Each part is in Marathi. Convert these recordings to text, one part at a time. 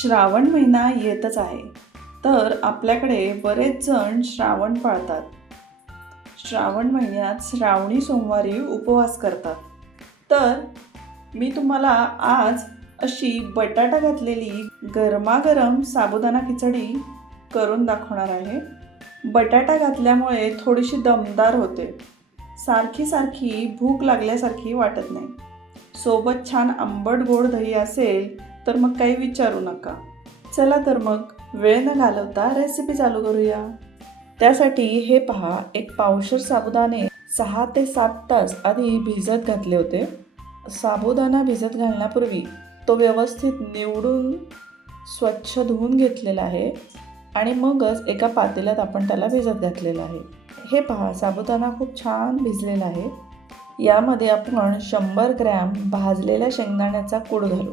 श्रावण महिना येतच आहे, तर आपल्याकडे बरेच जण श्रावण पाळतात. श्रावण महिन्यात श्रावणी सोमवारी उपवास करतात. तर मी तुम्हाला आज अशी बटाटा घातलेली गरमागरम साबुदाणा खिचडी करून दाखवणार आहे. बटाटा घातल्यामुळे थोडीशी दमदार होते. सारखी सारखी भूक लागल्यासारखी वाटत नाही. सोबत छान आंबट गोड दही असेल तर मग काही विचारू नका. चला तर मग वेळ न घालवता रेसिपी चालू करूया. त्यासाठी हे पहा, एक पावशेर साबुदाणे 6 ते 7 तास आधी भिजत घातले होते. साबुदाणा भिजत घालण्यापूर्वी तो व्यवस्थित निवडून स्वच्छ धुवून घेतलेला आहे आणि मगच एका पातेल्यात आपण त्याला भिजत घातलेलं आहे. हे पहा, साबुदाणा खूप छान भिजलेला आहे. यामध्ये आपण 100 ग्रॅम भाजलेल्या शेंगदाण्याचा कूट घालू.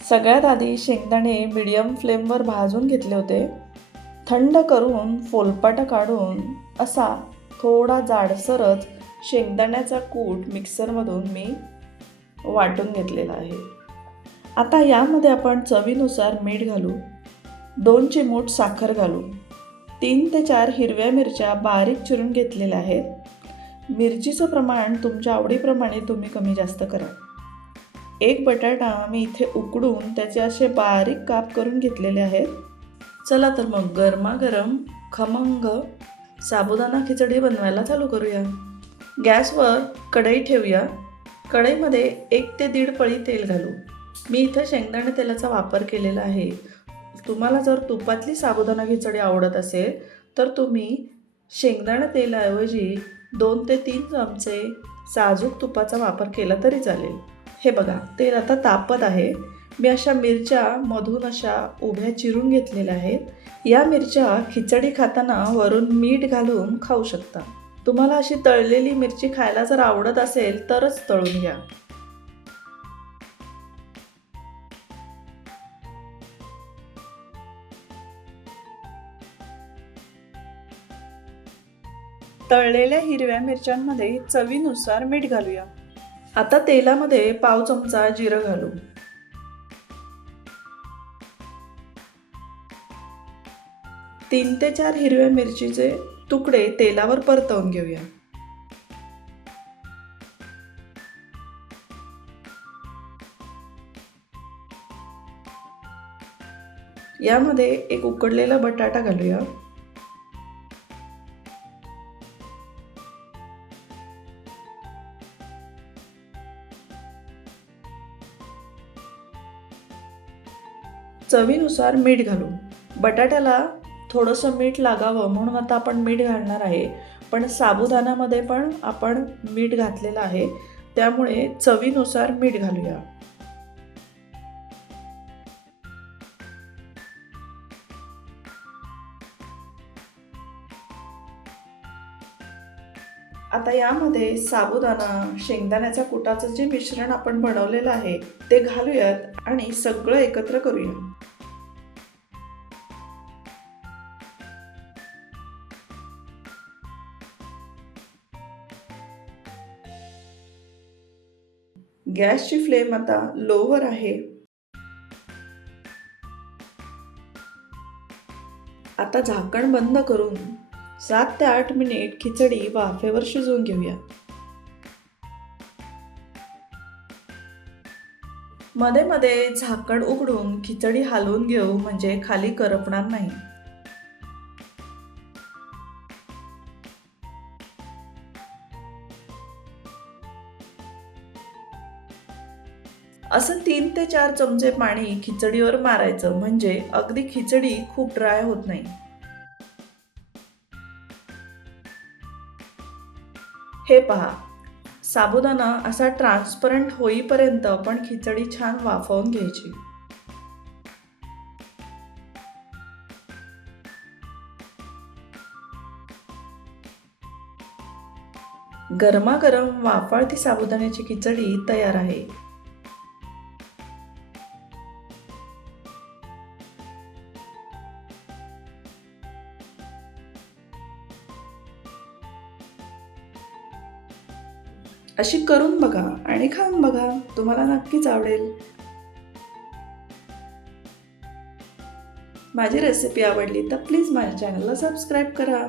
सगळ्यात आधी शेंगदाणे मीडियम फ्लेमवर भाजून घेतले होते. थंड करून फोलपाटा काढून असा थोडा जाडसरच शेंगदाण्याचा कूट मिक्सरमधून मी वाटून घेतलेला आहे. आता यामध्ये आपण चवीनुसार मीठ घालू. 2 चिमूट साखर घालू. 3 ते 4 हिरव्या मिरच्या बारीक चिरून घेतलेल्या आहेत. मिरचीचं प्रमाण तुमच्या आवडीप्रमाणे तुम्ही कमी जास्त करा. एक बटाटा मी इथे उकडून त्याचे असे बारीक काप करून घेतलेले आहेत. चला तर मग गरमागरम खमंग साबुदाणा खिचडी बनवायला चालू करूया. गॅसवर कढई ठेवूया. कढईमध्ये 1 ते 1.5 पळी तेल घालू. मी इथं शेंगदाणे तेलाचा वापर केलेला आहे. तुम्हाला जर तुपातली साबुदाणा खिचडी आवडत असेल तर तुम्ही शेंगदाणा तेलाऐवजी 2 ते 3 चमचे साजूक तुपाचा वापर केला तरी चालेल. हे बघा, तेल आता तापत आहे. मी अशा मिरच्या मधून अशा उभ्या चिरून घेतलेल्या आहेत. या मिरच्या खिचडी खाताना वरून मीठ घालून खाऊ शकता. तुम्हाला अशी तळलेली मिरची खायला जर आवडत असेल तरच तळून घ्या. तळलेल्या हिरव्या मिरच्यांमध्ये चवीनुसार मीठ घालूया. आता तेलामध्ये पाव चमचा जिरं घालू. तीन ते 4 हिरव्या मिरचीचे तुकडे तेलावर परतवून घेऊया. यामध्ये एक उकडलेला बटाटा घालूया. चवीनुसार मीठ घालू. बटाट्याला थोडंसं मीठ लागावं म्हणून आता आपण मीठ घालणार आहे. पण साबुदाण्यामध्ये पण आपण मीठ घातलेलं आहे, त्यामुळे चवीनुसार मीठ घालूया. आता यामध्ये साबुदाणा शेंगदाण्याच्या कुटाचं जे मिश्रण आपण बनवलेलं आहे ते घालूयात आणि सगळं एकत्र करूया. गॅसची फ्लेम आता लोवर आहे. आता झाकण बंद करून 7 ते 8 मिनिट खिचडी वाफेवर शिजवून घेऊया. मध्ये मध्ये झाकण उघडून खिचडी हलवून घेऊ, म्हणजे खाली करपणार नाही. असं 3 ते 4 चमचे पाणी खिचडीवर मारायचं, म्हणजे अगदी खिचडी खूप ड्राय होत नाही. हे पहा, साबुदाणा असा ट्रान्सपरंट होईपर्यंत आपण खिचडी छान वाफवून घ्यायची. गरमागरम वाफाळती साबुदाण्याची खिचडी तयार आहे. अशी करून बघा आणि खाऊन बघा, तुम्हाला नक्कीच आवडेल. माझी रेसिपी आवडली तर प्लीज माझ्या चॅनलला सबस्क्राईब करा.